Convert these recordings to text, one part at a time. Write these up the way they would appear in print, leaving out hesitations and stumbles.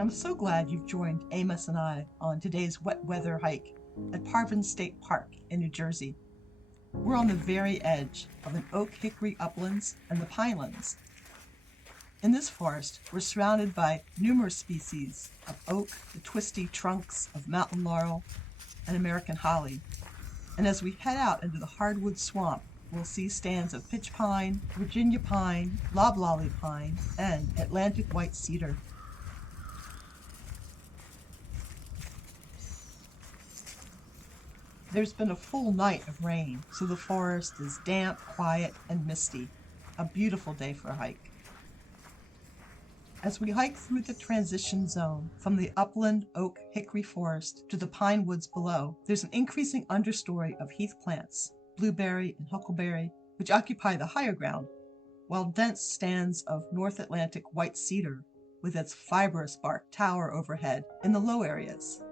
I'm so glad you've joined Amos and I on today's wet weather hike at Parvin State Park in New Jersey. We're on the very edge of an oak hickory uplands and the pinelands. In this forest, we're surrounded by numerous species of oak, the twisty trunks of mountain laurel, and American holly. And as we head out into the hardwood swamp, we'll see stands of pitch pine, Virginia pine, loblolly pine, and Atlantic white cedar. There's been a full night of rain, so the forest is damp, quiet, and misty. A beautiful day for a hike. As we hike through the transition zone from the upland oak hickory forest to the pine woods below, there's an increasing understory of heath plants, blueberry and huckleberry, which occupy the higher ground, while dense stands of North Atlantic white cedar with its fibrous bark tower overhead in the low areas.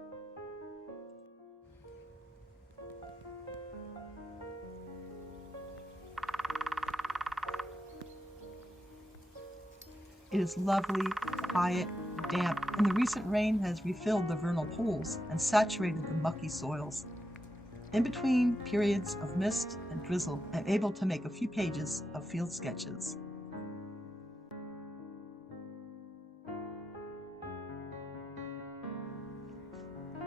It is lovely, quiet, damp, and the recent rain has refilled the vernal pools and saturated the mucky soils. In between periods of mist and drizzle, I'm able to make a few pages of field sketches.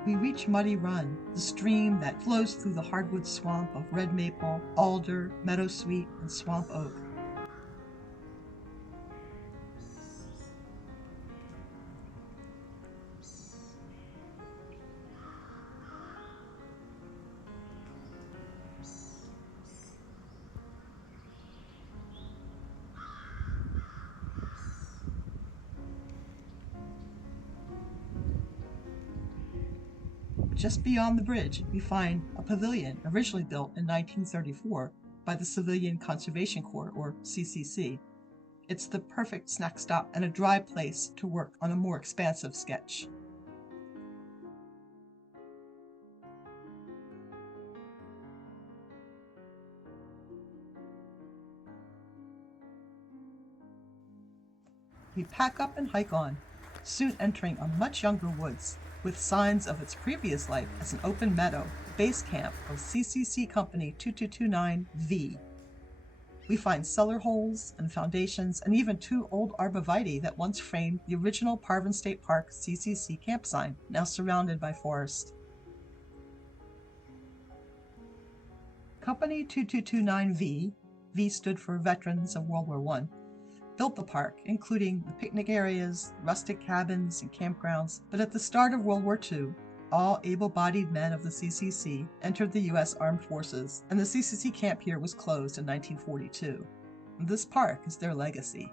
We reach Muddy Run, the stream that flows through the hardwood swamp of red maple, alder, meadowsweet, and swamp oak. Just beyond the bridge, we find a pavilion originally built in 1934 by the Civilian Conservation Corps, or CCC. It's the perfect snack stop and a dry place to work on a more expansive sketch. We pack up and hike on, soon entering a much younger woods, with signs of its previous life as an open meadow, base camp of CCC Company 2229V. We find cellar holes and foundations and even two old arborvitae that once framed the original Parvin State Park CCC camp sign, now surrounded by forest. Company 2229V, V stood for Veterans of World War I, built the park, including the picnic areas, rustic cabins, and campgrounds. But at the start of World War II, all able-bodied men of the CCC entered the U.S. Armed Forces, and the CCC camp here was closed in 1942. This park is their legacy.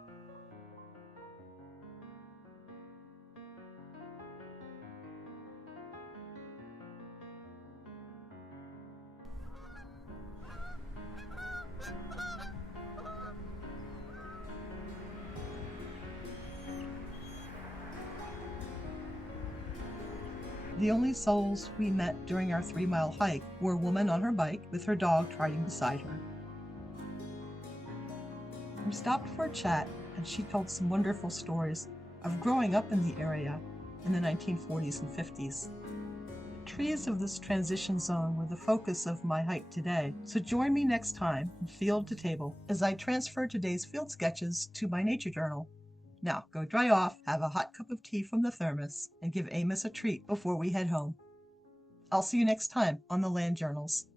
The only souls we met during our 3-mile hike were a woman on her bike with her dog trotting beside her. We stopped for a chat, and she told some wonderful stories of growing up in the area in the 1940s and 50s. The trees of this transition zone were the focus of my hike today, so join me next time from field to table as I transfer today's field sketches to my nature journal. Now, go dry off, have a hot cup of tea from the thermos, and give Amos a treat before we head home. I'll see you next time on the Land Journals.